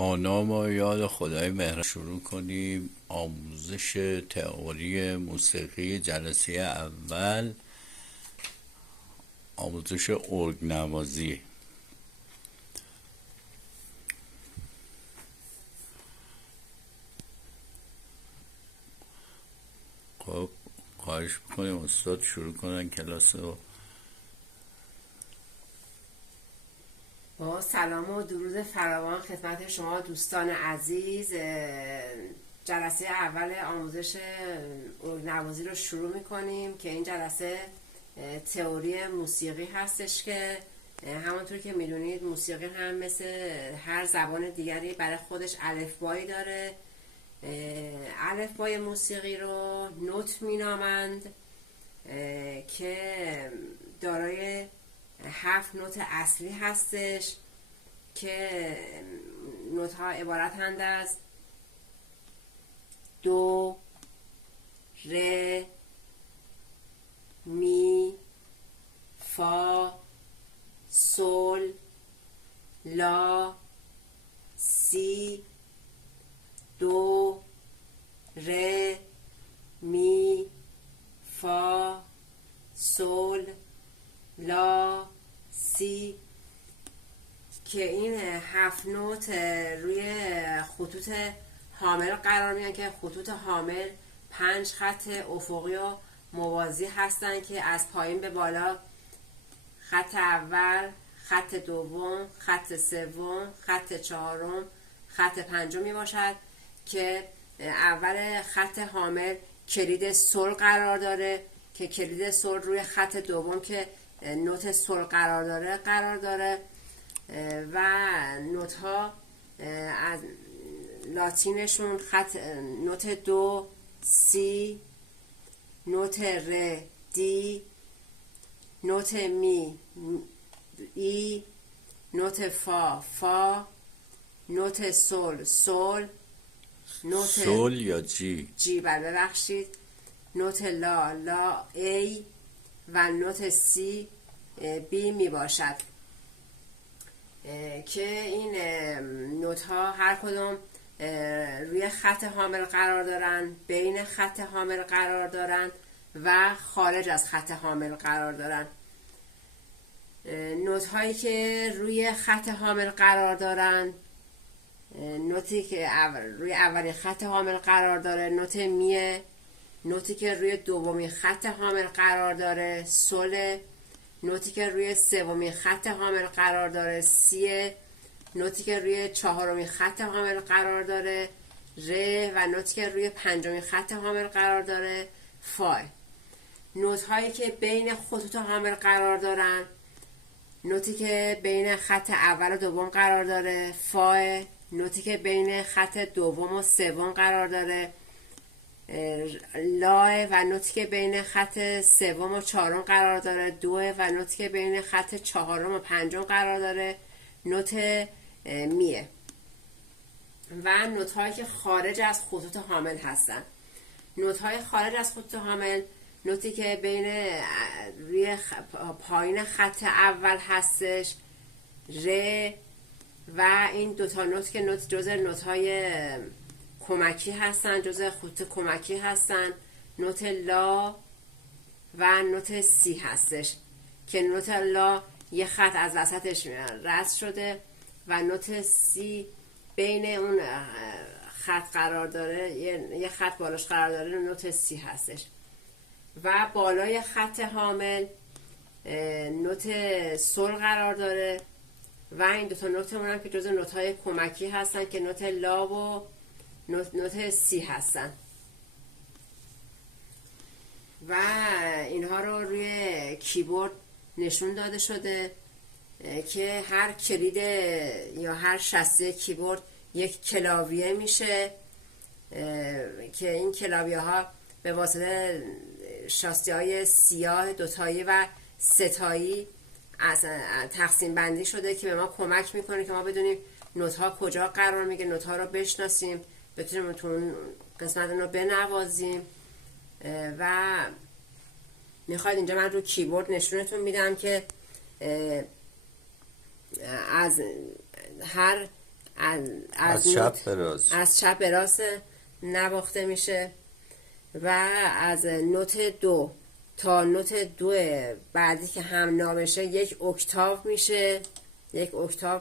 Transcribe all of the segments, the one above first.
با نام و یاد خدای مهربان شروع کنیم آموزش تئوری موسیقی جلسه اول، آموزش ارگ نوازی. خب خواهش میکنیم استاد شروع کنن کلاس رو. با سلام و درود فراوان خدمت شما دوستان عزیز. جلسه اول آموزش ارگ نوازی رو شروع میکنیم که این جلسه تئوری موسیقی هستش که همونطور که میدونید موسیقی هم مثل هر زبان دیگری برای خودش الفبایی داره. الفبای موسیقی رو نوت مینامند که دارای 7 نوت اصلی هستش که نوت ها عبارتند از دو، ره، می، فا، سول، لا، سی. دو، ره، می، فا، سول، لا، سی، که این 7 نوت روی خطوط حامل قرار میگیرن که خطوط حامل 5 خط افقی و موازی هستن که از پایین به بالا خط اول، خط دوم، خط سوم، خط چهارم، خط پنجم می باشد که اول خط حامل کلید سل قرار داره که کلید سل روی خط دوم که نوت سل قرار داره و نوت ها از لاتینشون خط نوت دو، سی، نوت ره، دی، نوت می، ای، نوت فا، نوت سول، نوت سول یا جی ببخشید، نوت لا ای و نوت سی بی می باشد که این نوت ها هر کدوم روی خط حامل قرار دارن، بین خط حامل قرار دارن و خارج از خط حامل قرار دارن. نوت هایی که روی خط حامل قرار دارن، نوتی که روی اولین خط حامل قرار داره نوت میه، نوتی که روی دومین خط حامل قرار داره سول، نوتی که روی سومین خط حامل قرار داره سی، نوتی که روی چهارمین خط حامل قرار داره ره و نوتی که روی پنجمین خط حامل قرار داره فا. نوت هایی که بین خطوط حامل قرار دارن، نوتی که بین خط اول و دوم قرار داره فا، نوتی که بین خط دوم و سوم قرار داره لا و نوتی که بین خط سوم و چهارم قرار داره دو و نوتی که بین خط چهارم و پنجم قرار داره نوت میه. و نوت هایی که خارج از خطوط حامل هستن، نوت های خارج از خطوط حامل نوتی که بین روی پایین خط eول هستش ره و این دوتا نوت که جزء نوت های کمکی هستن، جزء خطوط کمکی هستن، نوت لا و نوت سی هستش که نوت لا یه خط از وسطش رد شده و نوت سی بین اون خط قرار داره، یه خط بالاش قرار داره، نوت سی هستش. و بالای خط حامل نوت سل قرار داره و این دوتا نوت هم که جزء نوت های کمکی هستن که نوت لا و نوت سی هستن و اینها رو روی کیبورد نشون داده شده که هر کلید یا هر شاسی کیبورد یک کلاویه میشه که این کلاویه ها به واسطه شاسی های سیاه دوتایی و ستایی از تقسیم بندی شده که به ما کمک میکنه که ما بدونیم نوت ها کجا قرار میگه، نوت ها رو بشناسیم، بتونیم تو اون قسمت رو بنوازیم. و میخواید اینجا من رو کیبورد نشونتون میدم که از هر از چپ به راست از چپ به راست نواخته میشه و از نوت دو تا نوت دو بعدی که هم نامشه یک اکتاو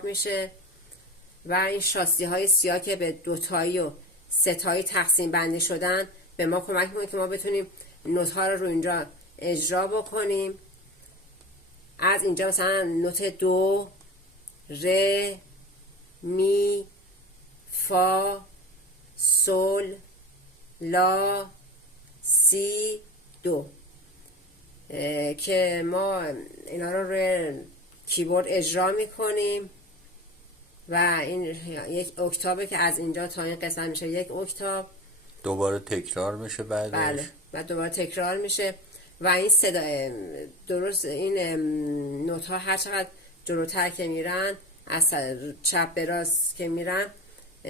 میشه و این شاسی های سیاه که به دوتایی و ستایی تقسیم بندی شدن به ما کمک میکنه که ما بتونیم نوت ها رو اینجا اجرا بکنیم. از اینجا مثلا نوت دو، ر، می، فا، سول، لا، سی، دو که ما اینا رو روی کیبورد اجرا میکنیم و این یک اکتابه که از اینجا تا این قسمت میشه یک اکتاب، دوباره تکرار میشه بعدش. بله و دوباره تکرار میشه و این صدا درست این نوت ها هر چقدر جلوتر که میرن از چپ به راست که میرن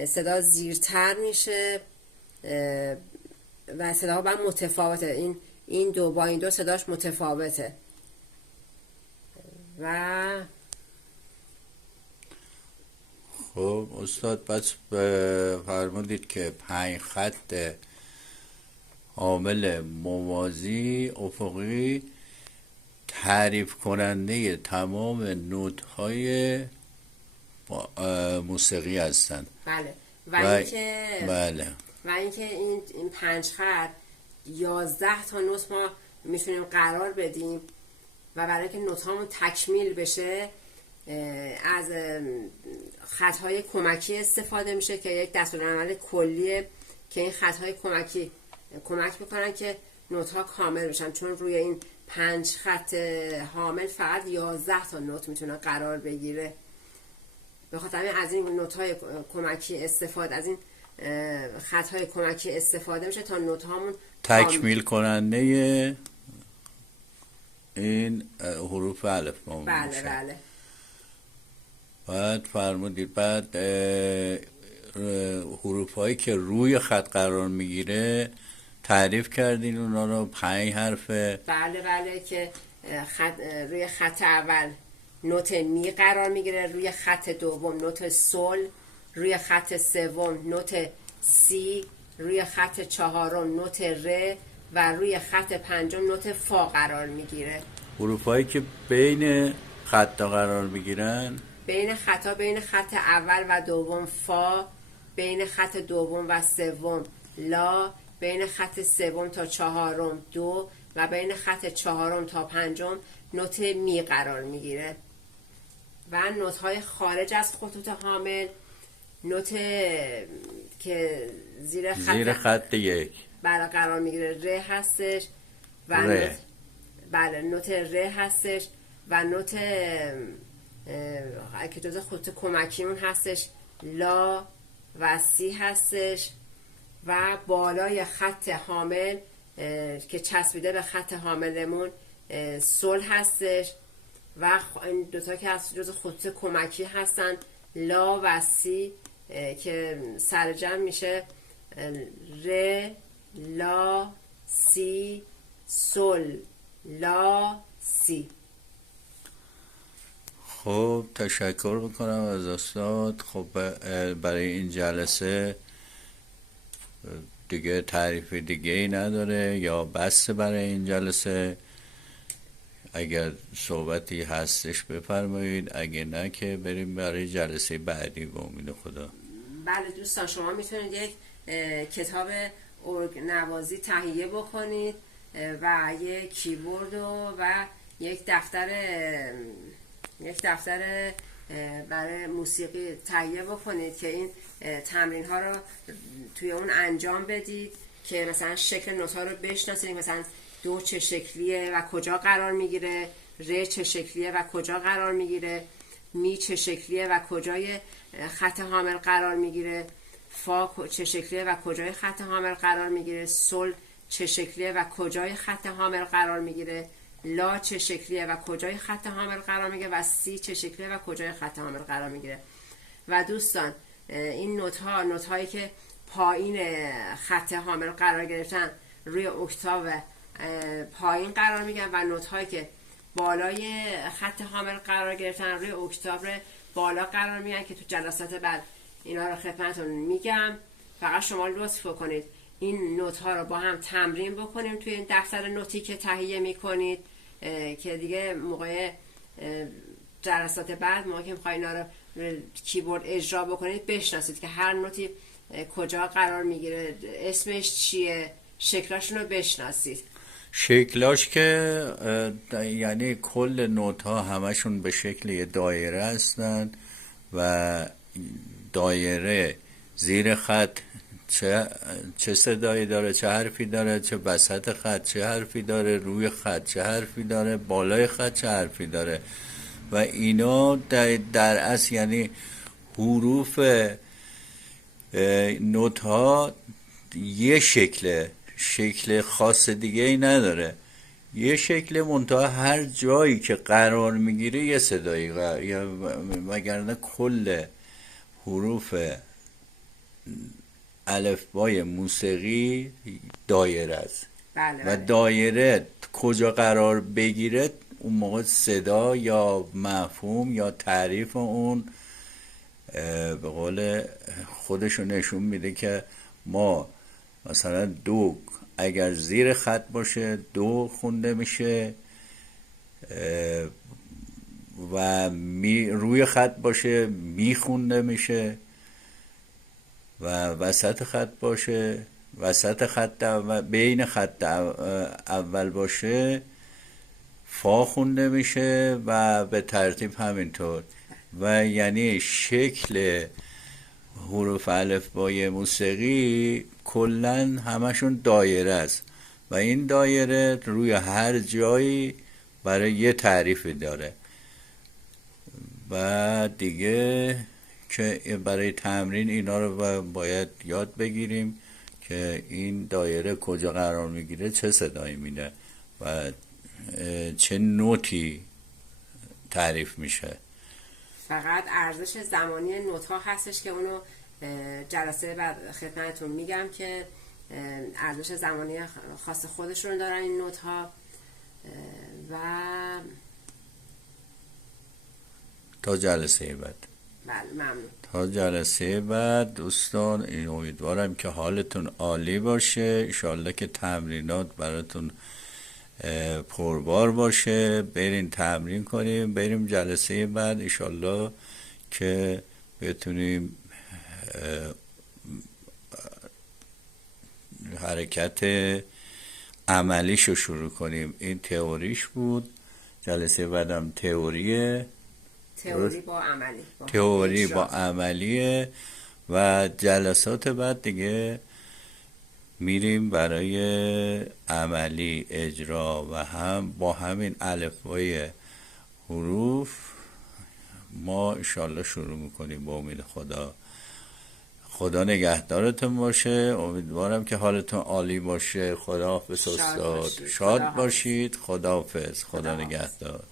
صدا زیرتر میشه و صدا با متفاوته. این دو با این دو صداش متفاوته و خب استاد بس فرمودید که 5 خط عامل موازی افقی تعریف کننده تمام نوت های موسیقی هستند. بله بله و اینکه این 5 خط 11 تا نوت ما میتونیم قرار بدیم و برای اینکه نوت هامون تکمیل بشه از خطهای کمکی استفاده میشه که یک دستورالعمل کلیه که این خطهای کمکی کمک میکنن که نوت ها کامل بشن، چون روی این 5 خط حامل فقط 11 تا نوت میتونه قرار بگیره. به خاطر از این نوت های کمکی استفاده از این خط های کمکی استفاده میشه تا نوت هامون تکمیل کننده این حروف الف با بله بله. بعد فرمودید بعد حروف هایی که روی خط قرار میگیره تعریف کردین اونا رو 5 حرفه. بله که روی خط اول نوت می قرار میگیره، روی خط دوم نوت سول، روی خط سوم نوت سی، روی خط چهارم نوت ر و روی خط پنجم نوت فا قرار میگیره. حروف هایی که بین خطا قرار میگیرن بین خط اول و دوم فا، بین خط دوم و سوم لا، بین خط سوم تا چهارم دو و بین خط چهارم تا پنجم نوت می قرار میگیره. و نوت های خارج از خطوط حامل نوت که زیر خط یک بله قرار میگیره ر هستش و نوت ر هستش و نوت که جز خطوط کمکیمون هستش لا و سی هستش و بالای خط حامل که چسبیده به خط حاملمون سول هستش و این دوتا که از جز خطوط کمکی هستن لا و سی که سرجم میشه ر لا سی سول لا سی. خب تشکر میکنم از استاد. خب برای این جلسه دیگه تعریف دیگه ای نداره یا بس برای این جلسه؟ اگر صحبتی هستش بفرمایید، اگه نه که بریم برای جلسه بعدی به امید خدا. بله دوستان، شما میتونید یک کتاب ارگ نوازی تهیه بکنید و یک کیبورد و یک دفتر برای موسیقی تهیه بکنید که این تمرین ها رو توی اون انجام بدید که مثلا شکل نوت ها رو بشناسید، مثلا دو چه شکلیه و کجا قرار میگیره، ر چه شکلیه و کجا قرار میگیره، می چه شکلیه و کجای خط حامل قرار میگیره، فا چه شکلیه و کجای خط حامل قرار میگیره، سول چه شکلیه و کجای خط حامل قرار میگیره، لا چه شکلیه و کجای خط حامل قرار میگیره و سی چه شکلیه و کجای خط حامل قرار میگیره. و دوستان این نوت هایی که پایین خط حامل قرار گرفتن روی اکتاو پایین قرار میگیرن و نوت هایی که بالای خط حامل قرار گرفتن روی اکتاو بالا قرار میگیرن که تو جلسات بعد اینا رو خدمتتون میگم. فقط شما لطف کنید این نوت ها رو با هم تمرین بکنیم توی این دفتر نوتی که تهیه میکنید که دیگه موقع جلسات بعد موقع که میخواید اینا رو کیبورد اجرا بکنید بشناسید که هر نوتی کجا قرار میگیره، اسمش چیه، شکلاشون رو بشناسید. شکلاش که یعنی کل نوت ها همشون به شکل یه دایره هستن و دایره زیر خط چه صدایی داره، چه حرفی داره، چه وسط خط چه حرفی داره، روی خط چه حرفی داره، بالای خط چه حرفی داره و اینا در اصل یعنی حروف نوت ها یه شکل خاص دیگه ای نداره، یه شکل منتها هر جایی که قرار میگیره یه صدایی وگرنه کل حروف الفبای موسیقی دایره است. بله و دایره کجا قرار بگیره اون موقع صدا یا مفهوم یا تعریف اون به قول خودشو نشون میده که ما مثلا دو اگر زیر خط باشه دو خونده میشه و روی خط باشه می خونده میشه و وسط خط باشه، وسط خط بین خط اول باشه فا خونده میشه و به ترتیب همینطور و یعنی شکل حروف الفبای موسیقی کلن همشون دایره است و این دایره روی هر جایی برای یه تعریفی داره و دیگه که برای تمرین اینا رو باید یاد بگیریم که این دایره کجا قرار میگیره، چه صدایی میده و چه نوتی تعریف میشه. فقط ارزش زمانی نوت ها هستش که اونو جلسه بعد خدمتتون میگم که ارزش زمانی خاص خودشون دارن این نوت ها و تا جلسه بعد. بله ممنون. تا جلسه بعد دوستان، این امیدوارم که حالتون عالی باشه، انشالله که تمرینات براتون پربار باشه، برین تمرین کنیم، بریم جلسه بعد انشالله که بتونیم حرکت عملیشو شروع کنیم. این تئوریش بود، جلسه بعدم تئوری با عملیه و جلسات بعد دیگه میریم برای عملی اجرا و هم با همین الفبای حروف ما انشالله شروع میکنیم با امید خدا. خدا نگهدارتون باشه، امیدوارم که حالتون عالی باشه. خداحافظ استاد، شاد باشید. خداحافظ، خدا نگهدار.